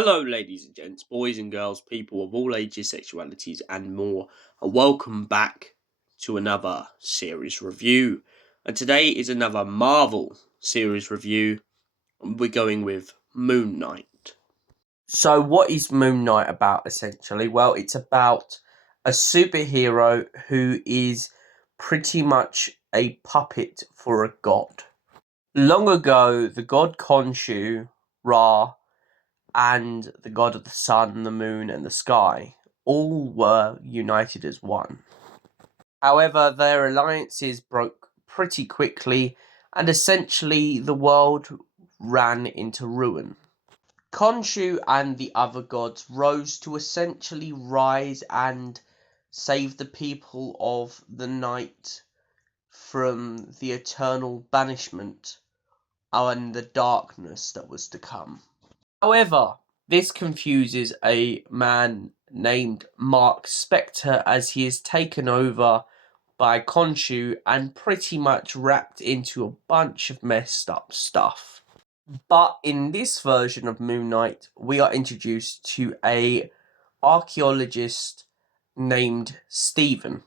Hello, ladies and gents, boys and girls, people of all ages, sexualities, and more, and welcome back to another series review. And today is another Marvel series review, and we're going with Moon Knight. So, what is Moon Knight about essentially? Well, it's about a superhero who is pretty much a puppet for a god. Long ago, the god Khonshu, Ra, and the god of the sun, the moon, and the sky all were united as one. However, their alliances broke pretty quickly, and essentially the world ran into ruin. Khonshu and the other gods rose to essentially rise and save the people of the night from the eternal banishment and the darkness that was to come. However, this confuses a man named Mark Spector as he is taken over by Khonshu and pretty much wrapped into a bunch of messed up stuff. But in this version of Moon Knight, we are introduced to a archaeologist named Stephen.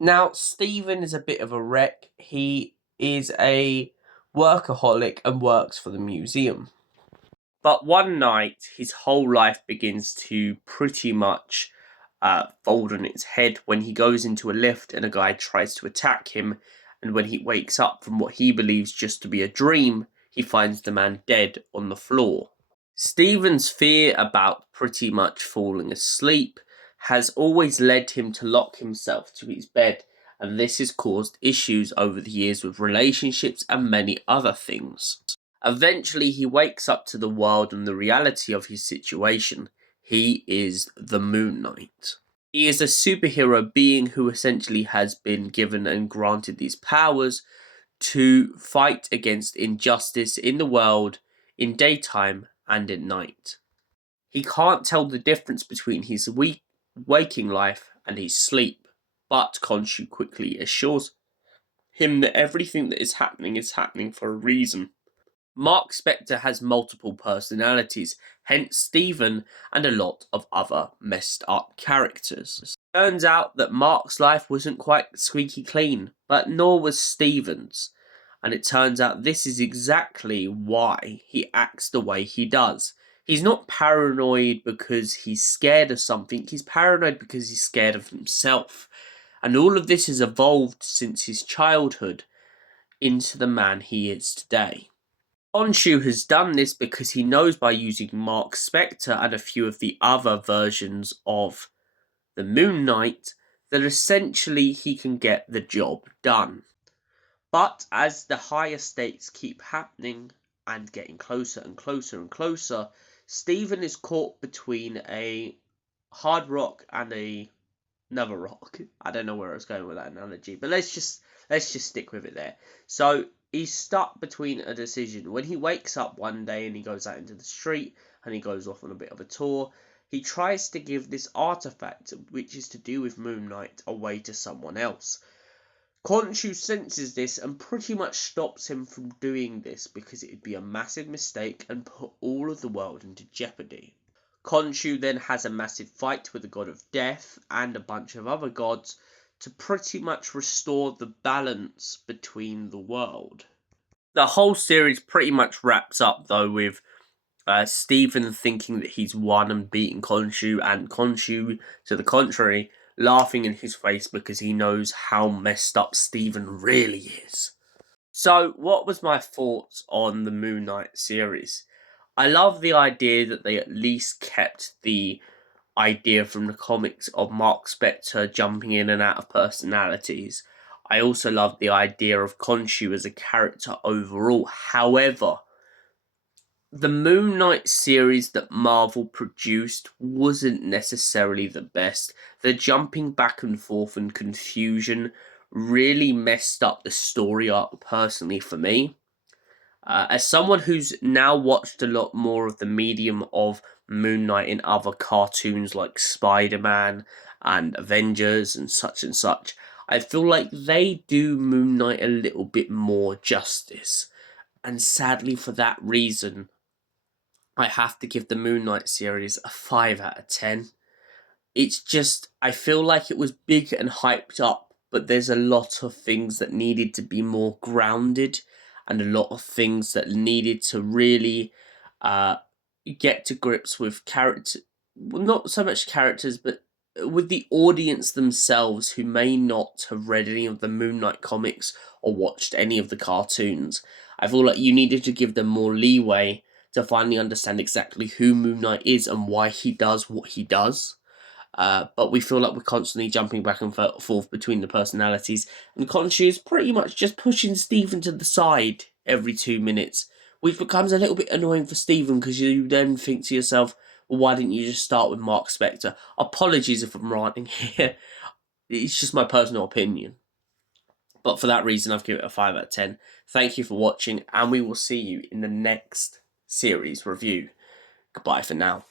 Now, Stephen is a bit of a wreck. He is a workaholic and works for the museum. But one night, his whole life begins to pretty much fold on its head when he goes into a lift and a guy tries to attack him. And when he wakes up from what he believes just to be a dream, he finds the man dead on the floor. Stephen's fear about pretty much falling asleep has always led him to lock himself to his bed, and this has caused issues over the years with relationships and many other things. Eventually, he wakes up to the world and the reality of his situation. He is the Moon Knight. He is a superhero being who essentially has been given and granted these powers to fight against injustice in the world in daytime and at night. He can't tell the difference between his waking life and his sleep, but Khonshu quickly assures him that everything that is happening for a reason. Mark Spector has multiple personalities, hence Stephen and a lot of other messed up characters. Turns out that Mark's life wasn't quite squeaky clean, but nor was Stephen's. And it turns out this is exactly why he acts the way he does. He's not paranoid because he's scared of something, he's paranoid because he's scared of himself. And all of this has evolved since his childhood into the man he is today. Khonshu has done this because he knows by using Mark Spector and a few of the other versions of the Moon Knight that essentially he can get the job done. But as the higher stakes keep happening and getting closer and closer and closer, Stephen is caught between a hard rock and another rock. I don't know where I was going with that analogy, but let's just stick with it there. So he's stuck between a decision. When he wakes up one day and he goes out into the street and he goes off on a bit of a tour, he tries to give this artifact, which is to do with Moon Knight, away to someone else. Khonshu senses this and pretty much stops him from doing this because it would be a massive mistake and put all of the world into jeopardy. Khonshu then has a massive fight with the god of death and a bunch of other gods to pretty much restore the balance between the world. The whole series pretty much wraps up though with Stephen thinking that he's won and beaten Khonshu, and Khonshu, to the contrary, laughing in his face because he knows how messed up Stephen really is. So, what was my thoughts on the Moon Knight series? I love the idea that they at least kept the idea from the comics of Mark Spector jumping in and out of personalities. I also love the idea of Khonshu as a character overall. However, the Moon Knight series that Marvel produced wasn't necessarily the best. The jumping back and forth and confusion really messed up the story arc personally for me. As someone who's now watched a lot more of the medium of Moon Knight in other cartoons like Spider-Man and Avengers and such, I feel like they do Moon Knight a little bit more justice. And sadly for that reason, I have to give the Moon Knight series a 5 out of 10. It's just, I feel like it was big and hyped up, but there's a lot of things that needed to be more grounded, and a lot of things that needed to really uh, get to grips with character, well, not so much characters, but with the audience themselves who may not have read any of the Moon Knight comics or watched any of the cartoons. I feel like you needed to give them more leeway to finally understand exactly who Moon Knight is and why he does what he does. But we feel like we're constantly jumping back and forth between the personalities, and Khonshu is pretty much just pushing Stephen to the side every 2 minutes, which becomes a little bit annoying for Stephen, because you then think to yourself, well, why didn't you just start with Mark Spector? Apologies if I'm ranting here, it's just my personal opinion. But for that reason, I've given it a 5 out of 10. Thank you for watching, and we will see you in the next series review. Goodbye for now.